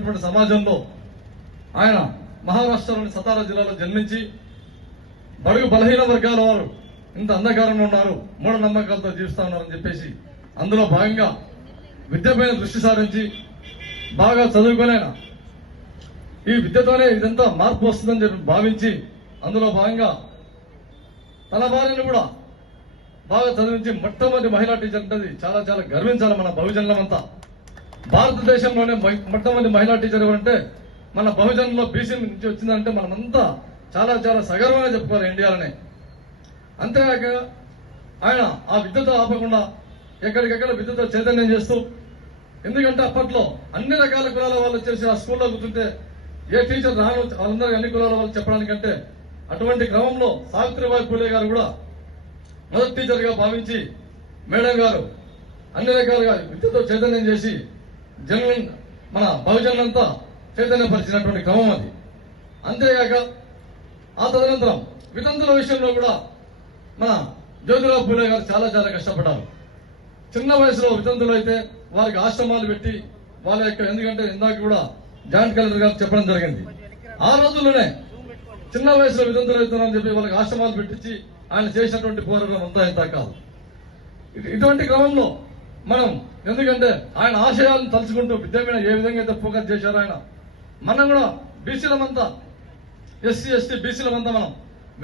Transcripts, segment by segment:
ఉన్నటువంటి సమాజంలో ఆయన మహారాష్ట్రలోని సతారా జిల్లాలో జన్మించి బడుగు బలహీన వర్గాల వారు ఇంత అంధకారంలో ఉన్నారు, మూఢనమ్మకాలతో జీవిస్తా ఉన్నారని చెప్పేసి అందులో భాగంగా విద్యపైన దృష్టి సారించి బాగా చదువుకునే ఈ విద్యతోనే ఇదంతా మార్పు వస్తుందని చెప్పి భావించి అందులో భాగంగా తన భార్యను కూడా బాగా చదివించి మొట్టమొదటి మహిళా టీచర్ అంటే చాలా చాలా గర్వించాలి మన బహుజనులమంతా. భారతదేశంలోనే మొట్టమొదటి మహిళా టీచర్ ఎవరంటే మన బహుజనుల్లో బీసీ నుంచి వచ్చిందంటే మనమంతా చాలా చాలా సగర్వంగా చెప్పుకోవాలి ఇండియాలోనే. అంతేకాక ఆయన ఆ విద్యతో ఆపకుండా ఎక్కడికెక్కడ విద్యతో చైతన్యం చేస్తూ, ఎందుకంటే అప్పట్లో అన్ని రకాల కులాల వాళ్ళు వచ్చేసి ఆ స్కూల్లో కూర్చుంటే ఏ టీచర్ రాను వాళ్ళందరూ అన్ని కులాల వాళ్ళు చెప్పడానికంటే అటువంటి క్రమంలో సావిత్రిబాయి పూలే గారు కూడా మొదటి టీచర్ గా భావించి మేడం గారు అన్ని రకాలుగా విద్యతో చైతన్యం చేసి మన బహుజనులంతా చైతన్యపరిచినటువంటి క్రమం అది. అంతేగాక ఆ తదనంతరం వితంతుల విషయంలో కూడా మన జ్యోతిరావు పూలే గారు చాలా చాలా కష్టపడ్డారు. చిన్న వయసులో వితంతులు అయితే వారికి ఆశ్రమాలు పెట్టి వాళ్ళ యొక్క, ఎందుకంటే ఇందాక కూడా జాయింట్ కలెక్టర్ గారు చెప్పడం జరిగింది, ఆ రోజుల్లోనే చిన్న వయసులో వితంతులు అవుతున్నారని చెప్పి వాళ్ళకి ఆశ్రమాలు పెట్టించి ఆయన చేసినటువంటి పోరాటం అంతా ఇంత కాదు. ఇటువంటి క్రమంలో మనం, ఎందుకంటే ఆయన ఆశయాలను తలుచుకుంటూ విద్య మీద ఏ విధంగా అయితే ఫోకస్ చేశారో ఆయన, మనం కూడా బీసీలమంతా ఎస్సీ ఎస్టీ బీసీలమంతా మనం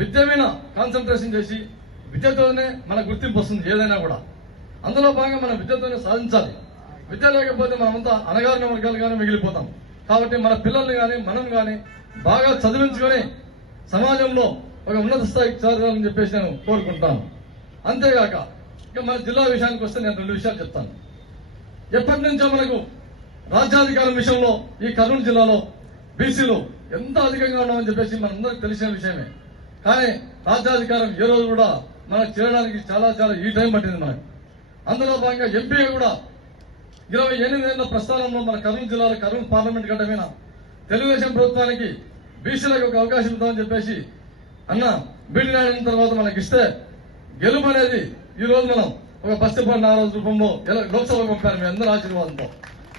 విద్య మీద కాన్సన్ట్రేషన్ చేసి విద్యతోనే మన గుర్తింపు వస్తుంది ఏదైనా కూడా. అందులో భాగంగా మనం విద్యతోనే సాధించాలి. విద్య లేకపోతే మనమంతా అణగారిన వర్గాలుగానే మిగిలిపోతాం. కాబట్టి మన పిల్లల్ని కానీ మనం కానీ బాగా చదివించుకొని సమాజంలో ఒక ఉన్నత స్థాయికి చేరాలని చెప్పేసి నేను కోరుకుంటాను. అంతేగాక ఇక మన జిల్లా విషయానికి వస్తే నేను 2 విషయాలు చెప్తాను. ఎప్పటి నుంచో మనకు రాజ్యాధికారం విషయంలో ఈ కర్నూలు జిల్లాలో బీసీలు ఎంత అధికంగా ఉన్నామని చెప్పేసి మనందరికీ తెలిసిన విషయమే. కానీ రాజ్యాధికారం ఏ రోజు కూడా మనకు చేరడానికి చాలా చాలా ఈ టైం పట్టింది మనకు. అందులో భాగంగా ఎంపీగా కూడా 28 ఏళ్ల ప్రస్థానంలో మన కర్నూలు జిల్లాలో కర్నూలు పార్లమెంట్ గడ్డ మీద తెలుగుదేశం ప్రభుత్వానికి బీసీలకు ఒక అవకాశం ఇద్దామని చెప్పేసి అన్న బీడీ అయిన తర్వాత మనకి ఇస్తే గెలుపు అనేది ఈ రోజు మనం ఒక బస్తిపడి నారాజు రూపంలో లోక్సభకు పంపారు. మీ అందరి ఆశీర్వాదంతో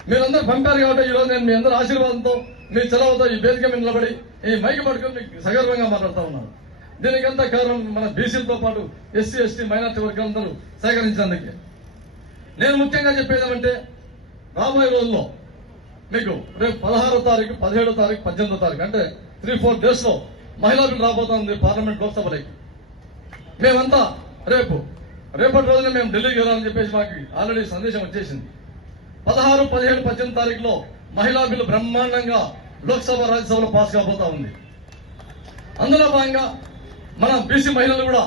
మీరందరూ పంపారు కాబట్టి ఈ రోజు నేను మీ అందరి ఆశీర్వాదంతో మీ చలవతో ఈ వేదిక మీద నిలబడి ఈ మైకి పట్టుకొని మీకు సగర్వంగా మాట్లాడుతూ ఉన్నాను. దీనికంతా కారణం మన బీసీలతో పాటు ఎస్సీ ఎస్టీ మైనార్టీ వర్గాలందరూ సేకరించినందుకే. నేను ముఖ్యంగా చెప్పేది ఏమంటే, రాబోయే రోజుల్లో మీకు రేపు 16వ తారీఖు 17వ తారీఖు 18వ తారీఖు అంటే 3-4 డేస్ లో మహిళా బిల్ రాబోతోంది పార్లమెంట్ లోక్సభలోకి. మేమంతా రేపటి రోజున మేము ఢిల్లీకి వెళ్ళాలని చెప్పేసి మాకు ఆల్రెడీ సందేశం వచ్చేసింది. 16, 17, 18 తారీఖులో మహిళా బిల్లు బ్రహ్మాండంగా లోక్సభ రాజ్యసభలో పాస్ కాబోతా ఉంది. అందులో భాగంగా మన బీసీ మహిళలు కూడా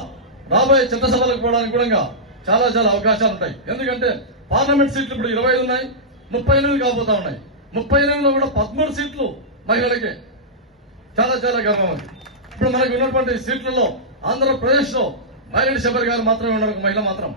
రాబోయే చట్టసభలకు పోవడానికి కూడా చాలా చాలా అవకాశాలు ఉంటాయి. ఎందుకంటే పార్లమెంట్ సీట్లు ఇప్పుడు 25 ఉన్నాయి, 38 కాబోతా ఉన్నాయి. 38లో కూడా 13 సీట్లు మహిళలకే. చాలా చాలా గర్వం అది. ఇప్పుడు మనకు ఉన్నటువంటి సీట్లలో ఆంధ్రప్రదేశ్ లో మైరెడ్డి శబరి గారు మాత్రమే ఉన్నారు, ఒక మహిళ మాత్రం.